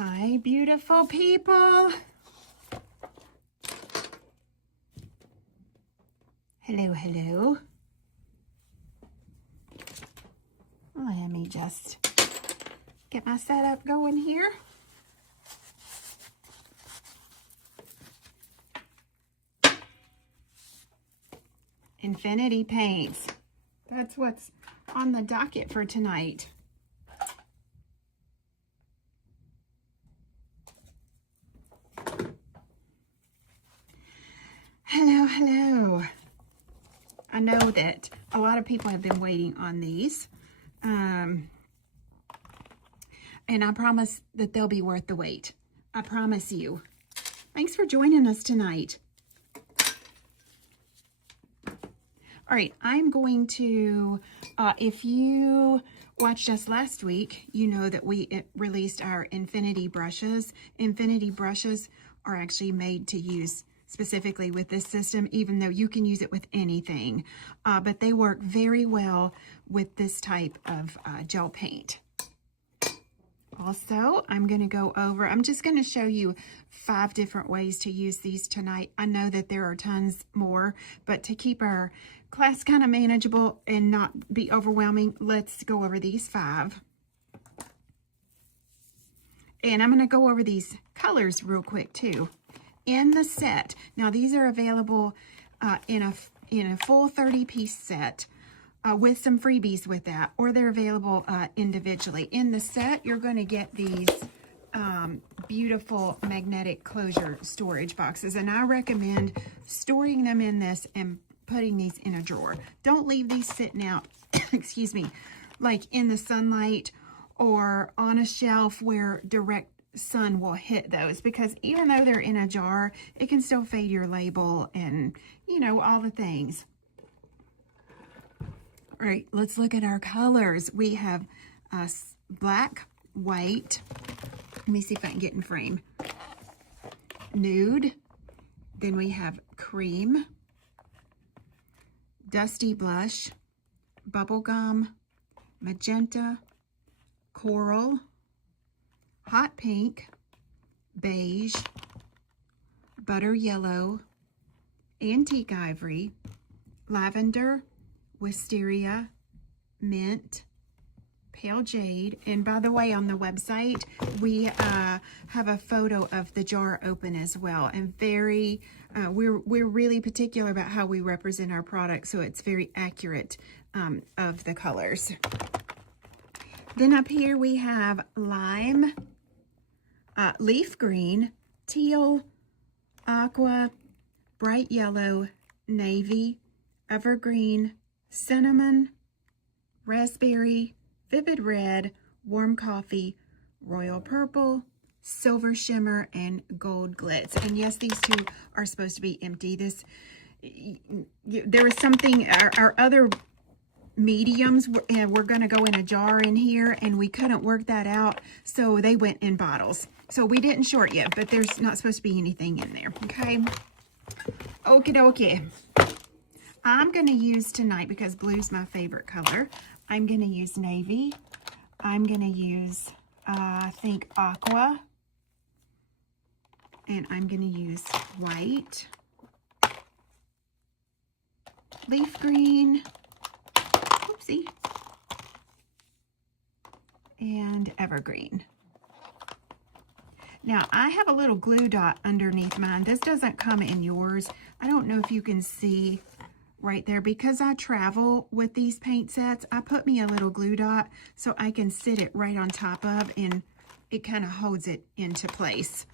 Hi, beautiful people. Hello, hello. Let me just get my setup going here. Infinity paints. That's what's on the docket for tonight. Hello, hello. I know that a lot of people have been waiting on these. And I promise that they'll be worth the wait. I promise you. Thanks for joining us tonight. All right, I'm going to, if you watched us last week, you know that we released our Infinity brushes. Infinity brushes are actually made to use specifically with this system, even though you can use it with anything. But they work very well with this type of gel paint. Also, I'm going to go over, I'm just going to show you 5 different ways to use these tonight. I know that there are tons more, but to keep our class kind of manageable and not be overwhelming, let's go over these 5. And I'm going to go over these colors real quick too. In the set, now these are available in a full 30-piece set. With some freebies with that, or they're available individually. In the set, you're going to get these beautiful magnetic closure storage boxes, and I recommend storing them in this and putting these in a drawer. Don't leave these sitting out, excuse me, like in the sunlight or on a shelf where direct sun will hit those, because even though they're in a jar, it can still fade your label and, you know, all the things. All right, let's look at our colors. We have black, white. Let me see if I can get in frame. Nude. Then we have cream, dusty blush, bubblegum, magenta, coral, hot pink, beige, butter yellow, antique ivory, lavender, wisteria, mint, pale jade. And by the way, on the website, we have a photo of the jar open as well. And very, we're really particular about how we represent our product, so it's very accurate of the colors. Then up here we have lime, leaf green, teal, aqua, bright yellow, navy, evergreen, cinnamon, raspberry, vivid red, warm coffee, royal purple, silver shimmer, and gold glitz. And yes, these 2 are supposed to be empty. There was something, our other mediums were going to go in a jar in here, and we couldn't work that out, so they went in bottles. So we didn't short you, but there's not supposed to be anything in there, okay? Okie dokie. I'm going to use tonight, because blue's my favorite color, I'm going to use navy. I'm going to use, I think, aqua. And I'm going to use white, leaf green, oopsie, and evergreen. Now, I have a little glue dot underneath mine. This doesn't come in yours. I don't know if you can see right there, because I travel with these paint sets. I put me a little glue dot so I can sit it right on top of, and it kind of holds it into place.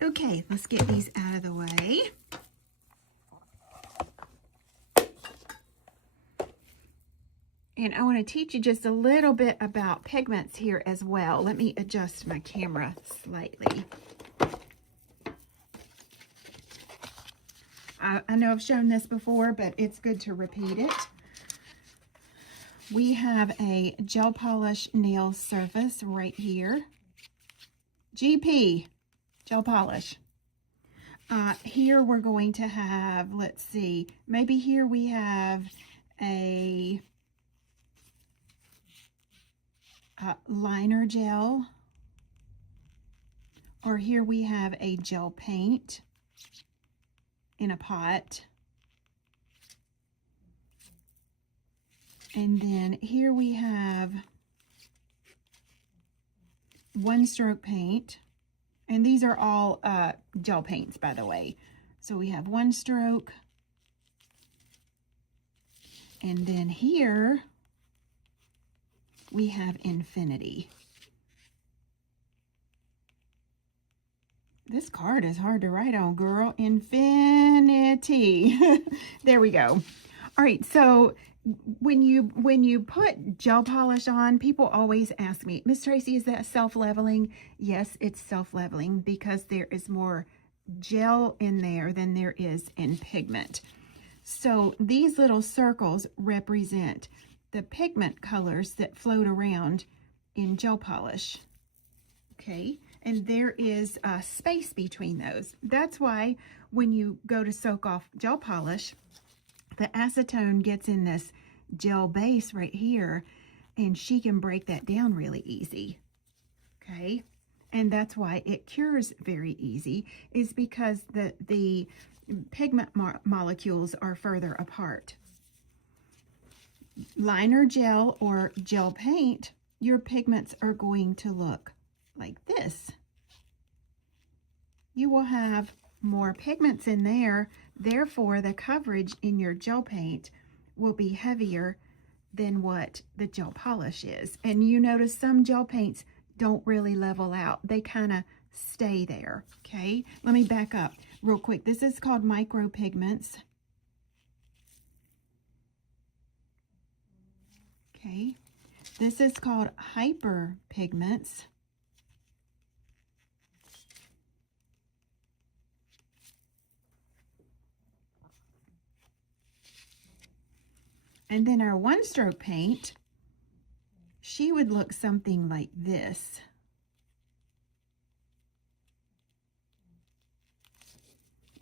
Okay, let's get these out of the way. And I want to teach you just a little bit about pigments here as well. Let me adjust my camera slightly. I know I've shown this before, but it's good to repeat it. We have a gel polish nail surface right here. GP, gel polish. Here we're going to have, let's see, maybe here we have a liner gel, or here we have a gel paint in a pot. And then here we have one stroke paint. And these are all gel paints, by the way. So we have one stroke. And then here we have infinity. This card is hard to write on, girl. Infinity. There we go. All right, so when you put gel polish on, people always ask me, Miss Tracy, is that self-leveling? Yes, it's self-leveling because there is more gel in there than there is in pigment. So these little circles represent the pigment colors that float around in gel polish. Okay, and there is a space between those. That's why when you go to soak off gel polish, the acetone gets in this gel base right here, and she can break that down really easy. Okay, and that's why it cures very easy, is because the pigment molecules are further apart. Liner gel or gel paint, your pigments are going to look like this. You will have more pigments in there, therefore the coverage in your gel paint will be heavier than what the gel polish is. And you notice some gel paints don't really level out. They kind of stay there, okay? Let me back up real quick. This is called micropigments. Okay, this is called hyperpigments. And then our one-stroke paint, she would look something like this.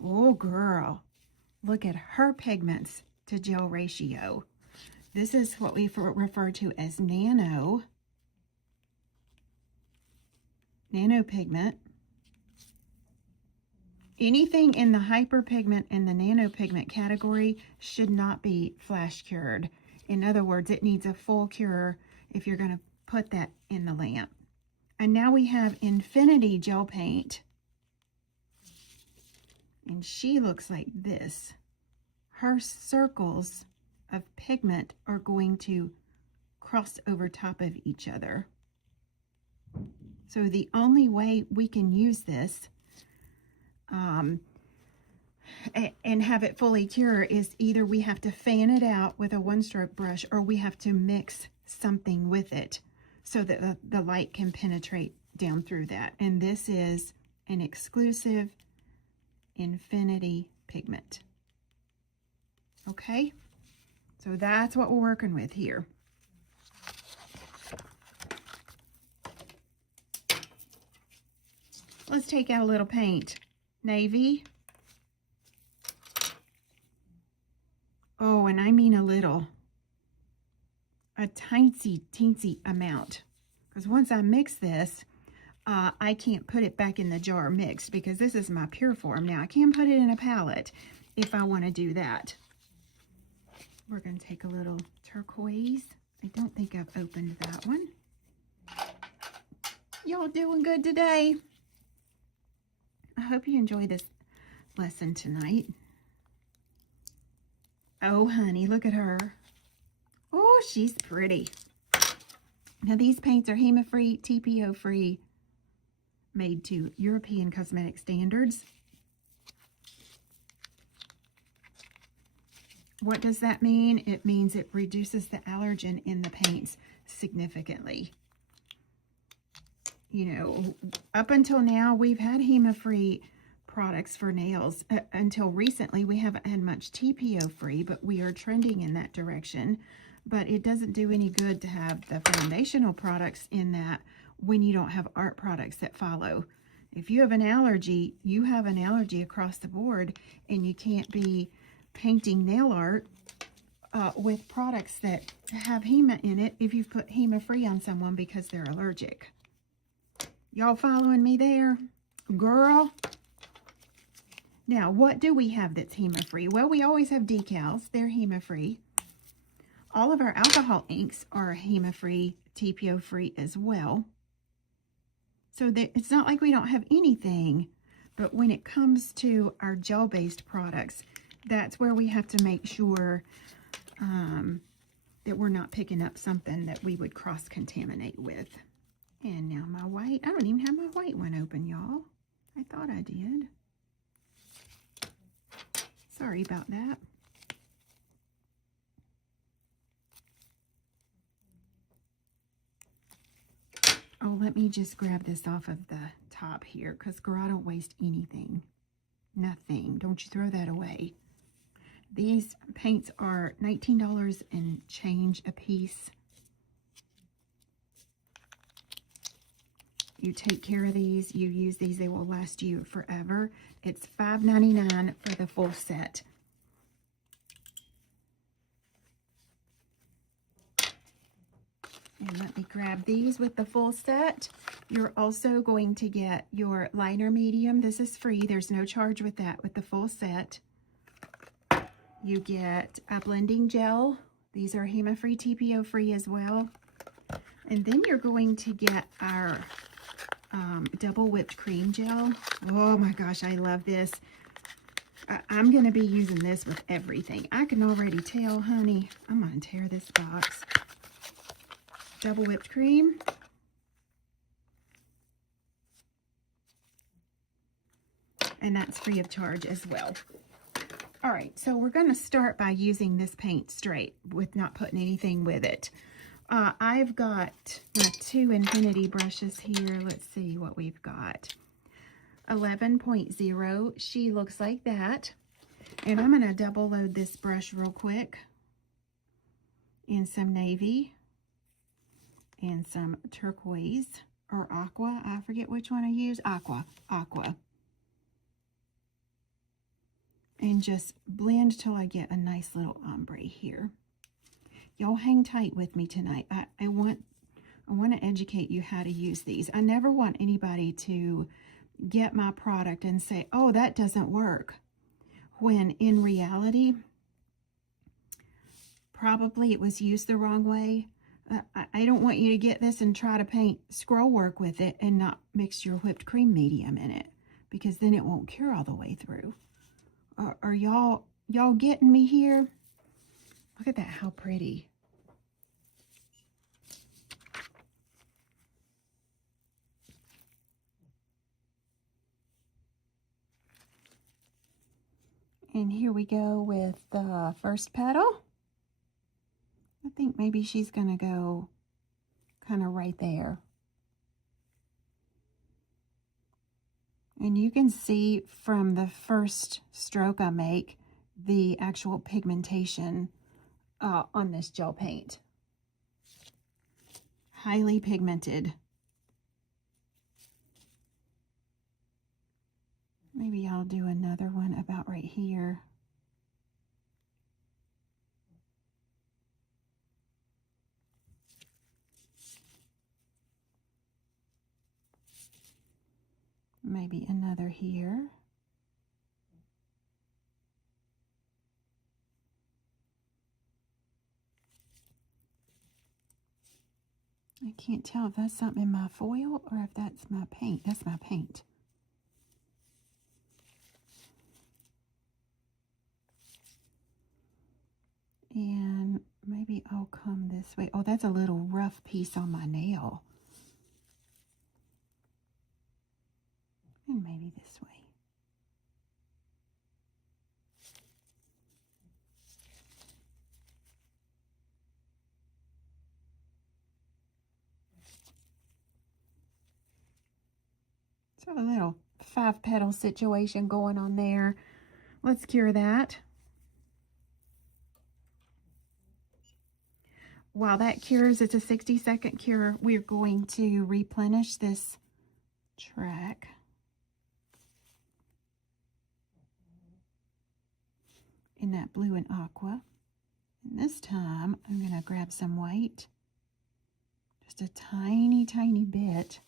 Oh, girl, look at her pigments to gel ratio. This is what we refer to as nano pigment. Anything in the hyperpigment and the nanopigment category should not be flash cured. In other words, it needs a full cure if you're going to put that in the lamp. And now we have infinity gel paint. And she looks like this. Her circles of pigment are going to cross over top of each other. So the only way we can use this and have it fully cure is either we have to fan it out with a one-stroke brush, or we have to mix something with it so that the light can penetrate down through that. And this is an exclusive infinity pigment. Okay, so that's what we're working with here. Let's take out a little paint. Navy. Oh, and I mean a little. A teensy amount. Because once I mix this, I can't put it back in the jar mixed, because this is my pure form. Now, I can put it in a palette if I want to do that. We're going to take a little turquoise. I don't think I've opened that one. Y'all doing good today? I hope you enjoy this lesson tonight. Oh, honey, look at her. Oh, she's pretty. Now, these paints are HEMA-free, TPO-free, made to European cosmetic standards. What does that mean? It means it reduces the allergen in the paints significantly. You know, up until now, we've had HEMA-free products for nails. Until recently, we haven't had much TPO-free, but we are trending in that direction. But it doesn't do any good to have the foundational products in that when you don't have art products that follow. If you have an allergy, you have an allergy across the board, and you can't be painting nail art with products that have HEMA in it if you've put HEMA free on someone because they're allergic. Y'all following me there? Girl. Now, what do we have that's HEMA free? Well, we always have decals. They're HEMA free. All of our alcohol inks are HEMA free, TPO free as well. So it's not like we don't have anything, but when it comes to our gel-based products, that's where we have to make sure that we're not picking up something that we would cross-contaminate with. And now my white, I don't even have my white one open, y'all. I thought I did. Sorry about that. Oh, let me just grab this off of the top here, because girl, I don't waste anything. Nothing. Don't you throw that away. These paints are $19 and change a piece. You take care of these, you use these, they will last you forever. It's $5.99 for the full set. And let me grab these with the full set. You're also going to get your liner medium. This is free. There's no charge with that with the full set. You get a blending gel. These are HEMA free, TPO free as well. And then you're going to get our double whipped cream gel. Oh my gosh, I love this. I'm going to be using this with everything. I can already tell, honey. I'm going to tear this box. Double whipped cream. And that's free of charge as well. All right, so we're going to start by using this paint straight with not putting anything with it. I've got my 2 infinity brushes here. Let's see what we've got. 11.0. She looks like that. And I'm going to double load this brush real quick in some navy and some turquoise or aqua. I forget which one I use. Aqua. And just blend till I get a nice little ombre here. Y'all hang tight with me tonight. I want to educate you how to use these. I never want anybody to get my product and say, oh, that doesn't work. When in reality, probably it was used the wrong way. I don't want you to get this and try to paint scroll work with it and not mix your whipped cream medium in it, because then it won't cure all the way through. Are y'all getting me here? Look at that, how pretty. And here we go with the first petal. I think maybe she's going to go kind of right there. And you can see from the first stroke I make the actual pigmentation on this gel paint. Highly pigmented. Maybe I'll do another one about right here. Maybe another here. I can't tell if that's something in my foil or if that's my paint. That's my paint. And maybe I'll come this way. Oh, that's a little rough piece on my nail. And maybe this way. So a little 5-petal situation going on there. Let's cure that. While that cures, it's a 60-second cure. We're going to replenish this track. In that blue and aqua. And this time, I'm going to grab some white, just a tiny, tiny bit,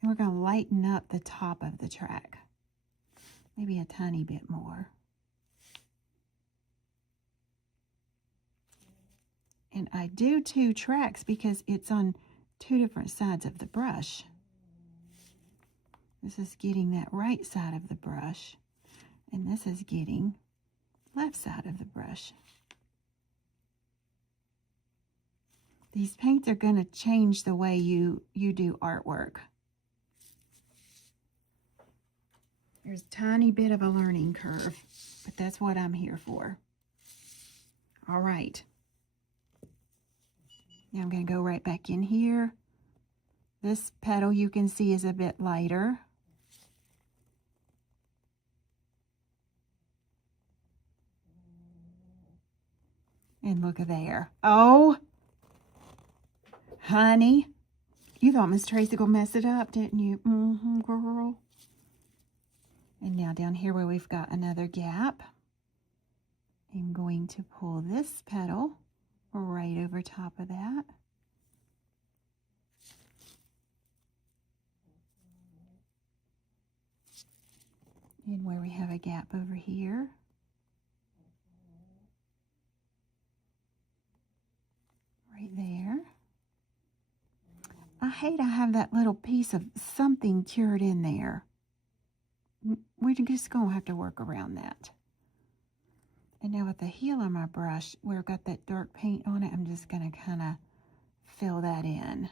and we're going to lighten up the top of the track. Maybe a tiny bit more. And I do 2 tracks because it's on 2 different sides of the brush. This is getting that right side of the brush, and this is getting left side of the brush. These paints are going to change the way you do artwork. There's a tiny bit of a learning curve, but that's what I'm here for. All right. Now I'm going to go right back in here. This petal you can see is a bit lighter. And look at there. Oh, honey, you thought Miss Tracy gonna mess it up, didn't you? Mm-hmm, girl. And now down here where we've got another gap, I'm going to pull this petal right over top of that. And where we have a gap over here, right there. I hate I have that little piece of something cured in there. We're just going to have to work around that. And now with the heel of my brush, where I've got that dark paint on it, I'm just going to kind of fill that in.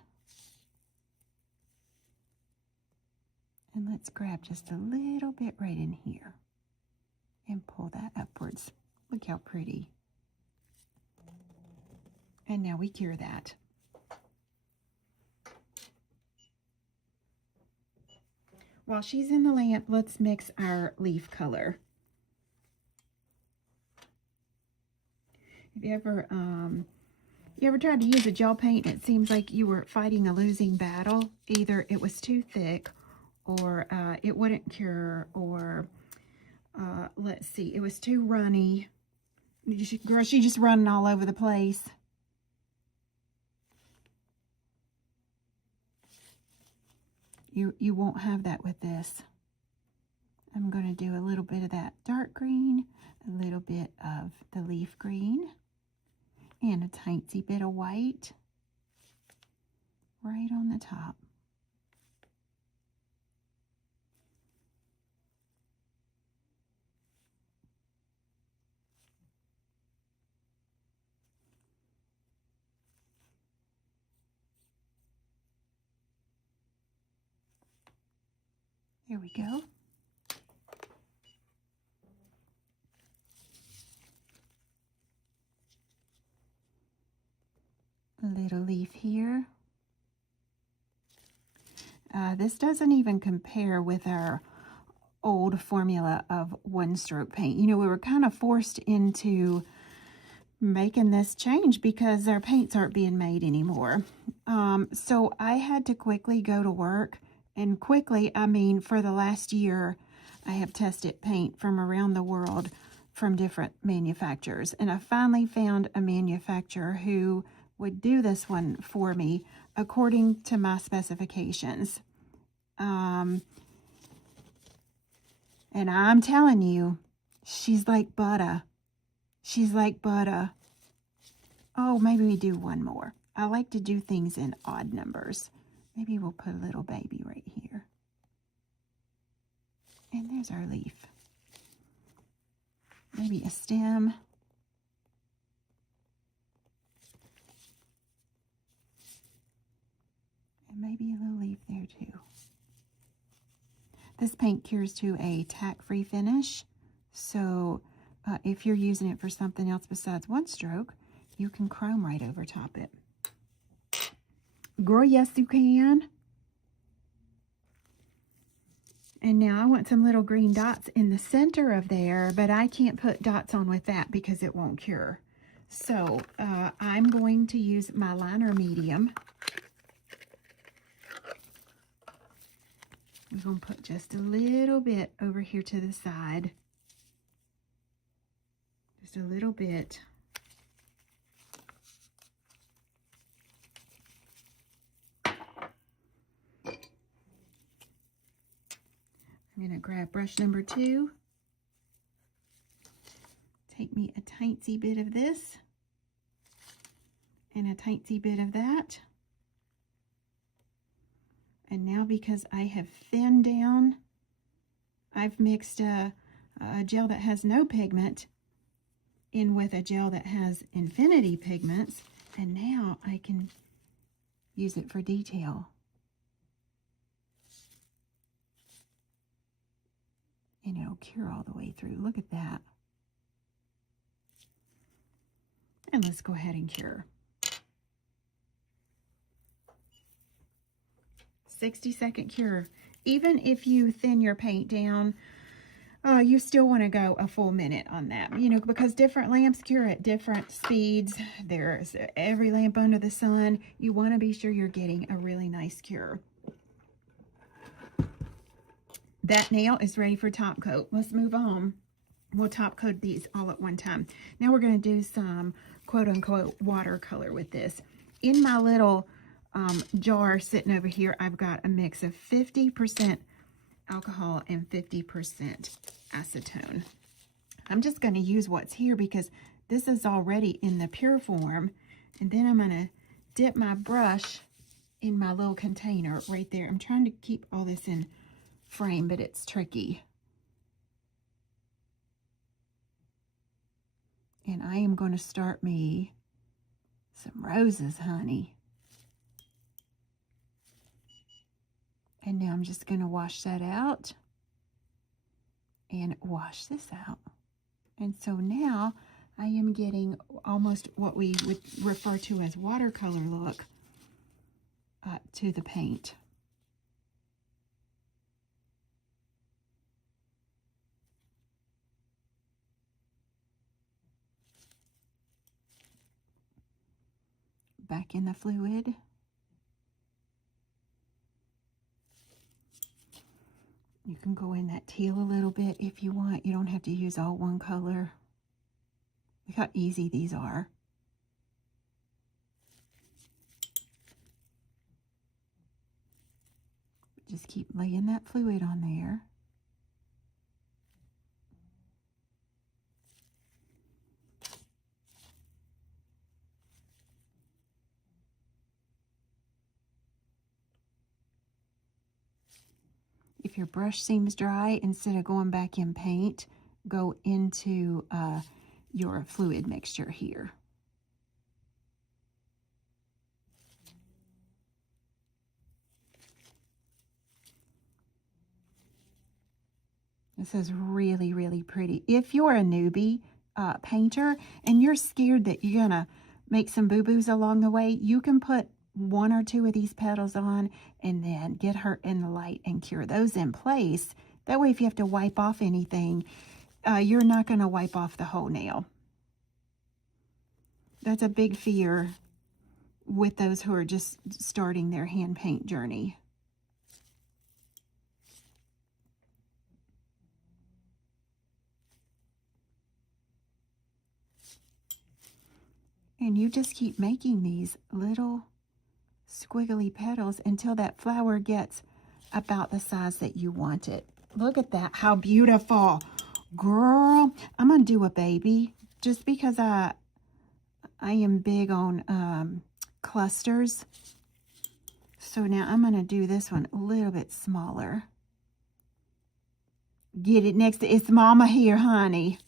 And let's grab just a little bit right in here and pull that upwards. Look how pretty. And now we cure that. While she's in the lamp, let's mix our leaf color. Have you ever tried to use a gel paint and it seems like you were fighting a losing battle? Either it was too thick, or it wouldn't cure, or let's see, it was too runny. Girl, she's just running all over the place. You won't have that with this. I'm going to do a little bit of that dark green, a little bit of the leaf green, and a tiny bit of white right on the top. There we go. A little leaf here. This doesn't even compare with our old formula of one-stroke paint. You know, we were kind of forced into making this change because our paints aren't being made anymore. So I had to quickly go to work. And quickly, I mean, for the last year, I have tested paint from around the world from different manufacturers. And I finally found a manufacturer who would do this one for me according to my specifications. And I'm telling you, she's like butter. She's like butter. Oh, maybe we do one more. I like to do things in odd numbers. Maybe we'll put a little baby right here. And there's our leaf. Maybe a stem. And maybe a little leaf there too. This paint cures to a tack-free finish. So if you're using it for something else besides one stroke, you can chrome right over top it. Girl, yes you can. And now I want some little green dots in the center of there, but I can't put dots on with that because it won't cure. So I'm going to use my liner medium. We're going to put just a little bit over here to the side. Just a little bit. I'm going to grab brush number 2. Take me a tiny bit of this and a tiny bit of that. And now, because I have thinned down, I've mixed a gel that has no pigment in with a gel that has infinity pigments, and now I can use it for detail. And it'll cure all the way through. Look at that. And let's go ahead and cure. 60-second cure. Even if you thin your paint down, you still want to go a full minute on that, you know, because different lamps cure at different speeds. There's every lamp under the sun. You want to be sure you're getting a really nice cure. That nail is ready for top coat. Let's move on. We'll top coat these all at one time. Now we're going to do some quote-unquote watercolor with this. In my little jar sitting over here, I've got a mix of 50% alcohol and 50% acetone. I'm just going to use what's here because this is already in the pure form. And then I'm going to dip my brush in my little container right there. I'm trying to keep all this in frame, but it's tricky. And I am going to start me some roses, honey. And now I'm just going to wash that out and wash this out. And so now I am getting almost what we would refer to as watercolor look to the paint. Back in the fluid. You can go in that teal a little bit if you want. You don't have to use all one color. Look how easy these are. Just keep laying that fluid on there. If your brush seems dry, instead of going back in paint, go into your fluid mixture here. This is really, really pretty. If you're a newbie painter and you're scared that you're gonna make some boo-boos along the way, you can put 1 or 2 of these petals on and then get her in the light and cure those in place. That way, if you have to wipe off anything, you're not going to wipe off the whole nail. That's a big fear with those who are just starting their hand paint journey. And you just keep making these little squiggly petals until that flower gets about the size that you want it. Look at that, how beautiful. Girl, I'm gonna do a baby just because I am big on clusters. So now I'm gonna do this one a little bit smaller. Get it next to, it's mama here, honey.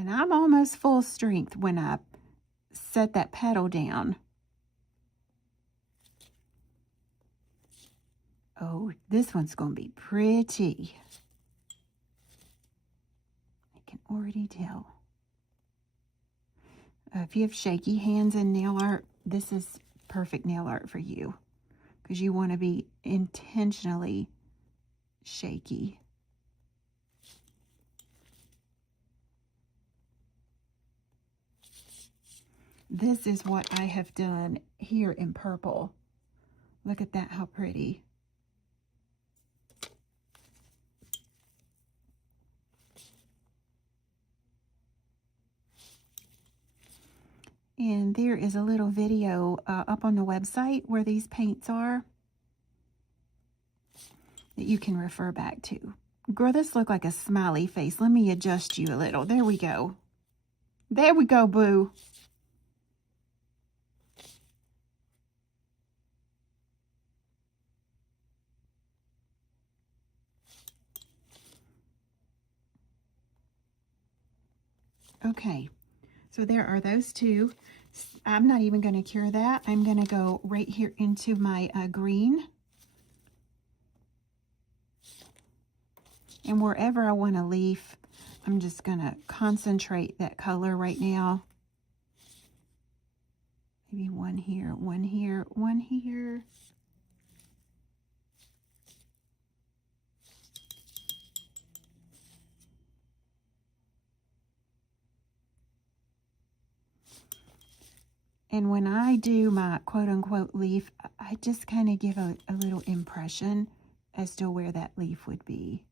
And I'm almost full strength when I set that petal down. Oh, this one's going to be pretty. I can already tell. If you have shaky hands in nail art, this is perfect nail art for you. Because you want to be intentionally shaky. This is what I have done here in purple. Look at that, how pretty. And there is a little video up on the website where these paints are that you can refer back to. Girl, this look like a smiley face. Let me adjust you a little. There we go. There we go, boo. Okay, so there are those two. I'm not even going to cure that. I'm going to go right here into my green. And wherever I want a leaf, I'm just going to concentrate that color right now. Maybe one here, one here, one here. And when I do my quote-unquote leaf, I just kind of give a little impression as to where that leaf would be.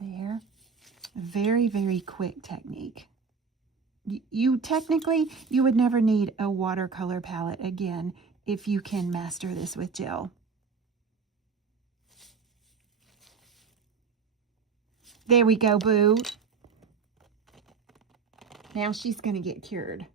There. Very, very quick technique. Technically, you would never need a watercolor palette again if you can master this with gel. There we go, boo. Now she's going to get cured.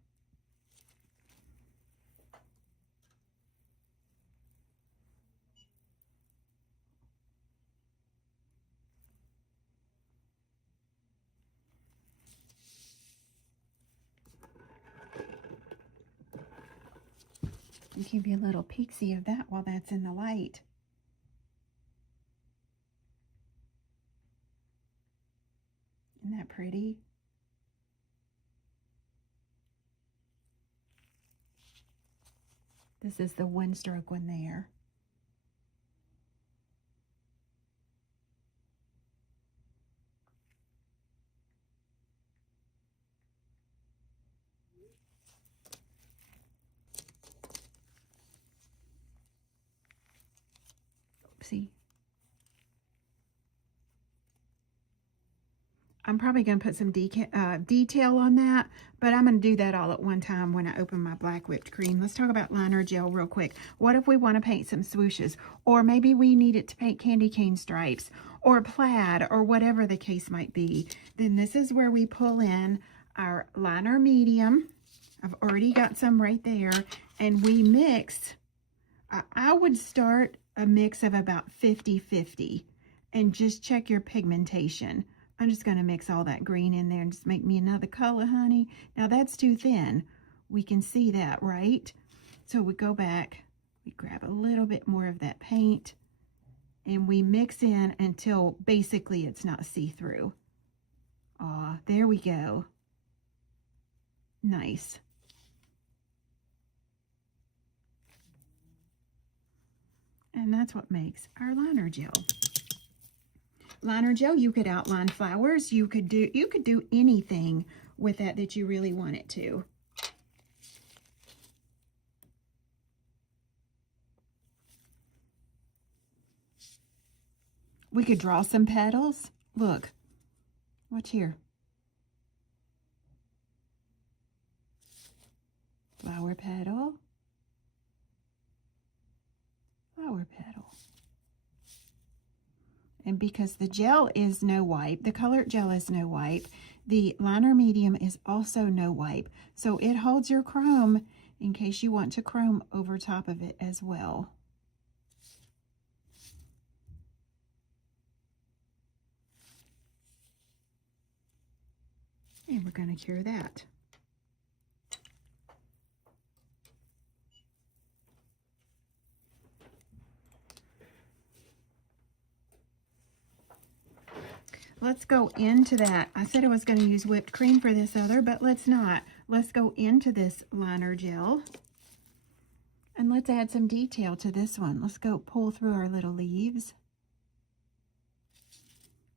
I'll give you a little peeksy of that while that's in the light. Isn't that pretty? This is the one stroke one there. Oopsie. I'm probably going to put some detail on that, but I'm going to do that all at one time when I open my black whipped cream. Let's talk about liner gel real quick. What if we want to paint some swooshes? Or maybe we need it to paint candy cane stripes or plaid or whatever the case might be. Then this is where we pull in our liner medium. I've already got some right there. And we mix, I would start a mix of about 50-50 and just check your pigmentation. I'm just going to mix all that green in there and just make me another color, honey. Now that's too thin. We can see that, right? So we go back, we grab a little bit more of that paint, and we mix in until basically it's not see-through. Aw, there we go. Nice. And that's what makes our liner gel. Liner gel, you could outline flowers. You could do anything with that you really want it to. We could draw some petals. Look, watch here. Flower petal. Flower petal. And because the gel is no wipe, the colored gel is no wipe, the liner medium is also no wipe. So it holds your chrome in case you want to chrome over top of it as well. And we're going to cure that. Let's go into that. I said I was going to use whipped cream for this other, but let's not. Let's go into this liner gel. And let's add some detail to this one. Let's go pull through our little leaves.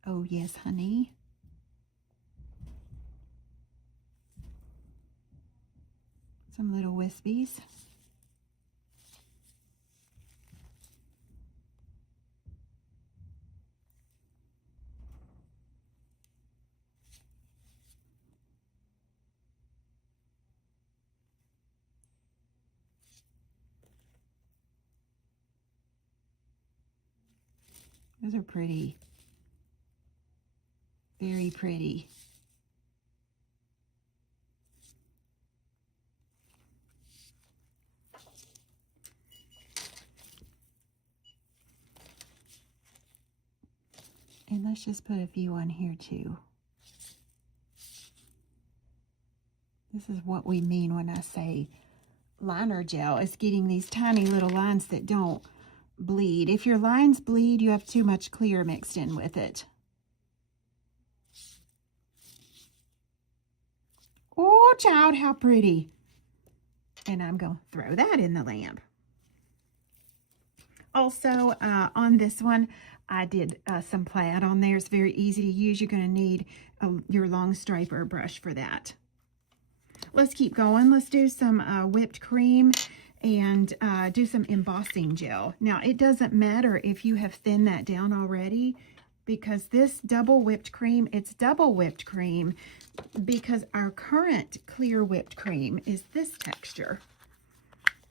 Oh, yes, honey. Some little wispies. Those are pretty. Very pretty. And let's just put a few on here too. This is what we mean when I say liner gel. It's getting these tiny little lines that don't bleed. If your lines bleed, you have too much clear mixed in with it. Oh, child, how pretty. And I'm going to throw that in the lamp. Also, on this one, I did some plaid on there. It's very easy to use. You're going to need your long striper brush for that. Let's keep going. Let's do some whipped cream and do some embossing gel. Now, it doesn't matter if you have thinned that down already, because this double whipped cream, it's double whipped cream because our current clear whipped cream is this texture.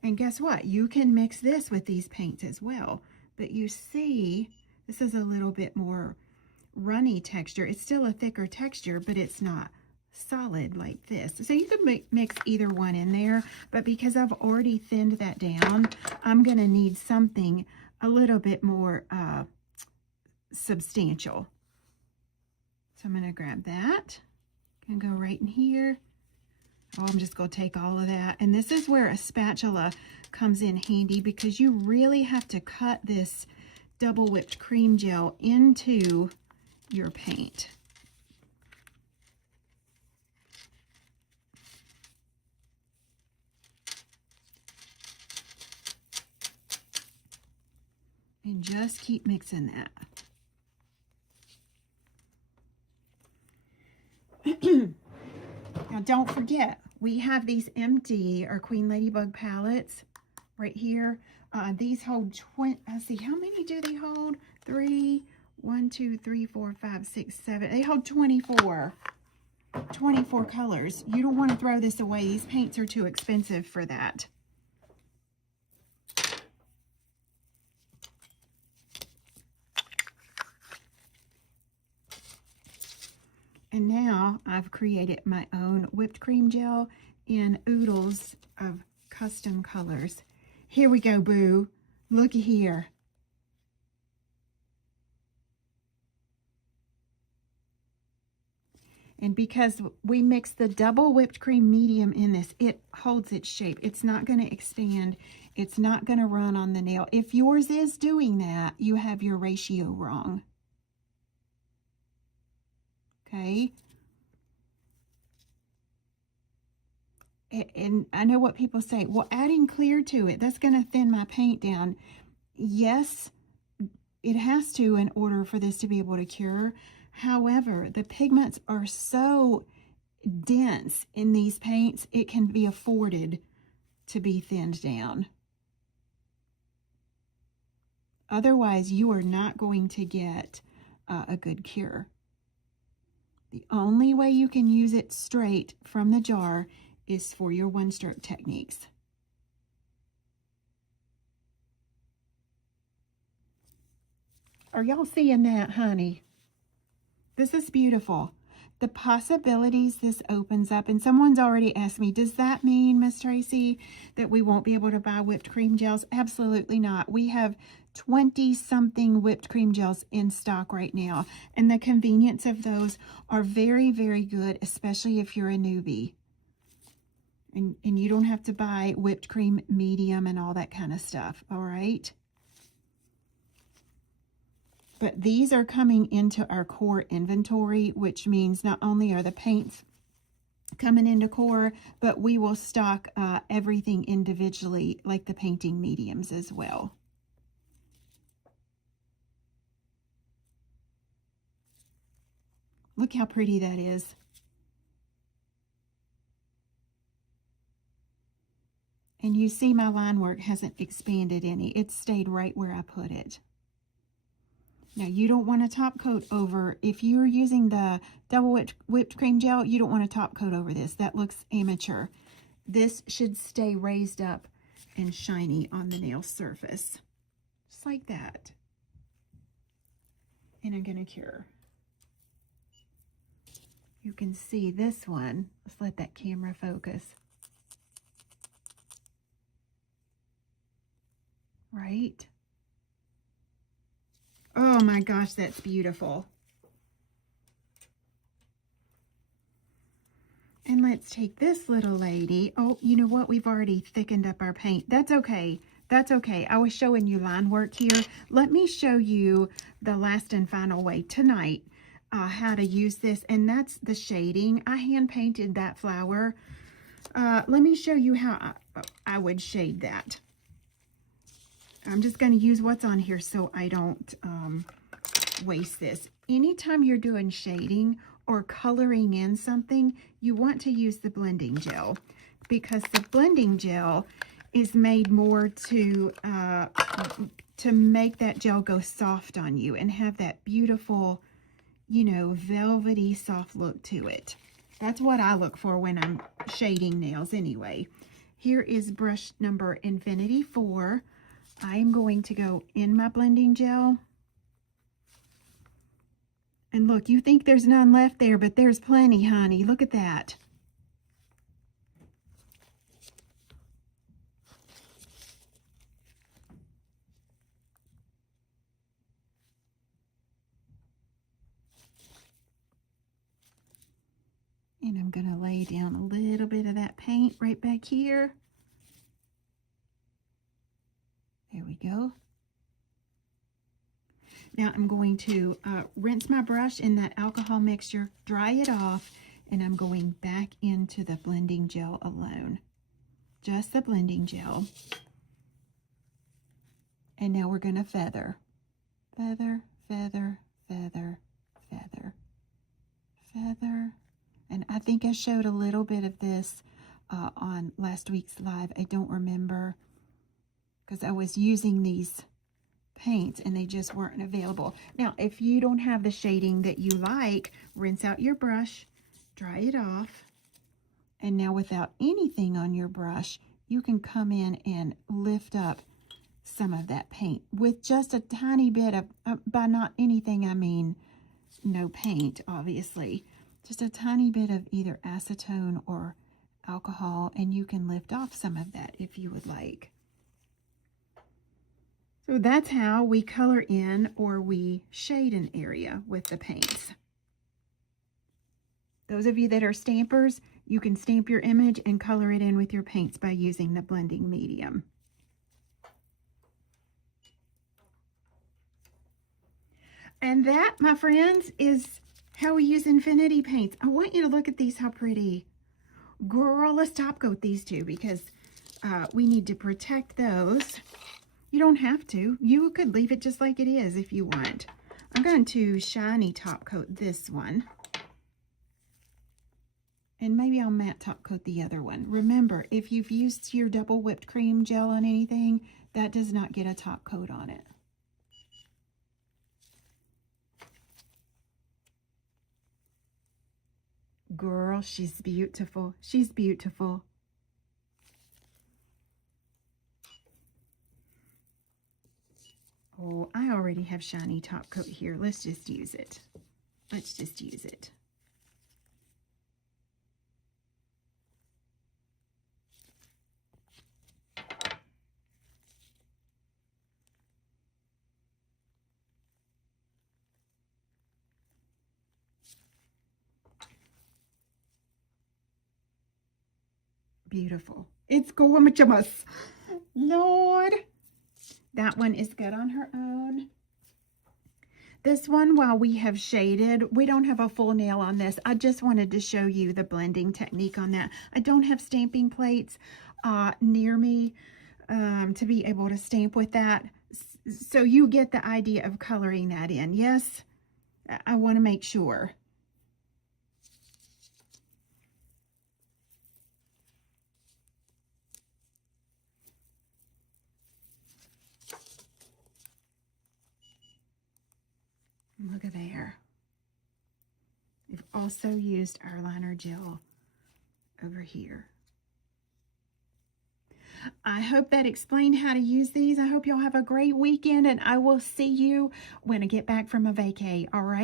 And guess what? You can mix this with these paints as well. But you see, this is a little bit more runny texture. It's still a thicker texture, but it's not solid like this. So you can mix either one in there, but because I've already thinned that down, I'm going to need something a little bit more substantial. So I'm going to grab that and go right in here. Oh, I'm just going to take all of that. And this is where a spatula comes in handy, because you really have to cut this double whipped cream gel into your paint. And just keep mixing that. Now don't forget, we have these empty or Queen Ladybug palettes right here. These hold 20, let's see, how many do they hold? 1, 2, 3, 4, 5, 6, 7. They hold 24 colors. You don't want to throw this away. These paints are too expensive for that. And now I've created my own whipped cream gel in oodles of custom colors. Here we go, boo. Looky here. And because we mixed the double whipped cream medium in this, it holds its shape. It's not going to expand. It's not going to run on the nail. If yours is doing that, you have your ratio wrong. Okay. And I know what people say, well, adding clear to it, that's going to thin my paint down. Yes, it has to in order for this to be able to cure. However, the pigments are so dense in these paints, it can be afforded to be thinned down. Otherwise, you are not going to get a good cure. The only way you can use it straight from the jar is for your one-stroke techniques. Are y'all seeing that, honey? This is beautiful. The possibilities this opens up, and someone's already asked me, does that mean, Miss Tracy, that we won't be able to buy whipped cream gels? Absolutely not. We have 20-something whipped cream gels in stock right now, and the convenience of those are very, very good, especially if you're a newbie. And you don't have to buy whipped cream medium and all that kind of stuff, all right? But these are coming into our core inventory, which means not only are the paints coming into core, but we will stock everything individually, like the painting mediums as well. Look how pretty that is. And you see my line work hasn't expanded any. It's stayed right where I put it. Now, you don't want to top coat over, if you're using the double whipped cream gel, you don't want to top coat over this. That looks amateur. This should stay raised up and shiny on the nail surface. Just like that. and I'm going to cure. You can see this one. Let's let that camera focus. Right? Oh my gosh, that's beautiful. And let's take this little lady. Oh, you know what? We've already thickened up our paint. That's okay. That's okay. I was showing you line work here. Let me show you the last and final way tonight how to use this. And that's the shading. I hand painted that flower. Let me show you how I would shade that. I'm just going to use what's on here so I don't waste this. Anytime you're doing shading or coloring in something, you want to use the blending gel, because the blending gel is made more to make that gel go soft on you and have that beautiful, you know, velvety soft look to it. That's what I look for when I'm shading nails anyway. Here is brush number Infinity 4. I'm going to go in my blending gel. And look, you think there's none left there, but there's plenty, honey. Look at that. And I'm going to lay down a little bit of that paint right back here. There we go. Now I'm going to rinse my brush in that alcohol mixture, dry it off, and I'm going back into the blending gel alone. Just the blending gel. And now we're going to feather. Feather, feather, feather, feather, feather. And I think I showed a little bit of this on last week's live. I don't remember, because I was using these paints and they just weren't available. Now, if you don't have the shading that you like, rinse out your brush, dry it off, and now without anything on your brush, you can come in and lift up some of that paint with just a tiny bit of, by not anything I mean no paint, obviously, just a tiny bit of either acetone or alcohol, and you can lift off some of that if you would like. So that's how we color in or we shade an area with the paints. Those of you that are stampers, you can stamp your image and color it in with your paints by using the blending medium. And that, my friends, is how we use Infinity paints. I want you to look at these, how pretty. Girl, let's top coat these two because we need to protect those. You don't have to. You could leave it just like it is if you want. I'm going to shiny top coat this one. And maybe I'll matte top coat the other one. Remember, if you've used your double whipped cream gel on anything, that does not get a top coat on it. Girl, she's beautiful. She's beautiful. Oh, I already have shiny top coat here. Let's just use it. Let's just use it. Beautiful. It's gorgeous. Lord. That one is good on her own. This one, while we have shaded, we don't have a full nail on this. I just wanted to show you the blending technique on that. I don't have stamping plates near me to be able to stamp with that. So you get the idea of coloring that in. Yes, I want to make sure. Look at there. We've also used our liner gel over here. I hope that explained how to use these. I hope y'all have a great weekend, and I will see you when I get back from a vacay, all right?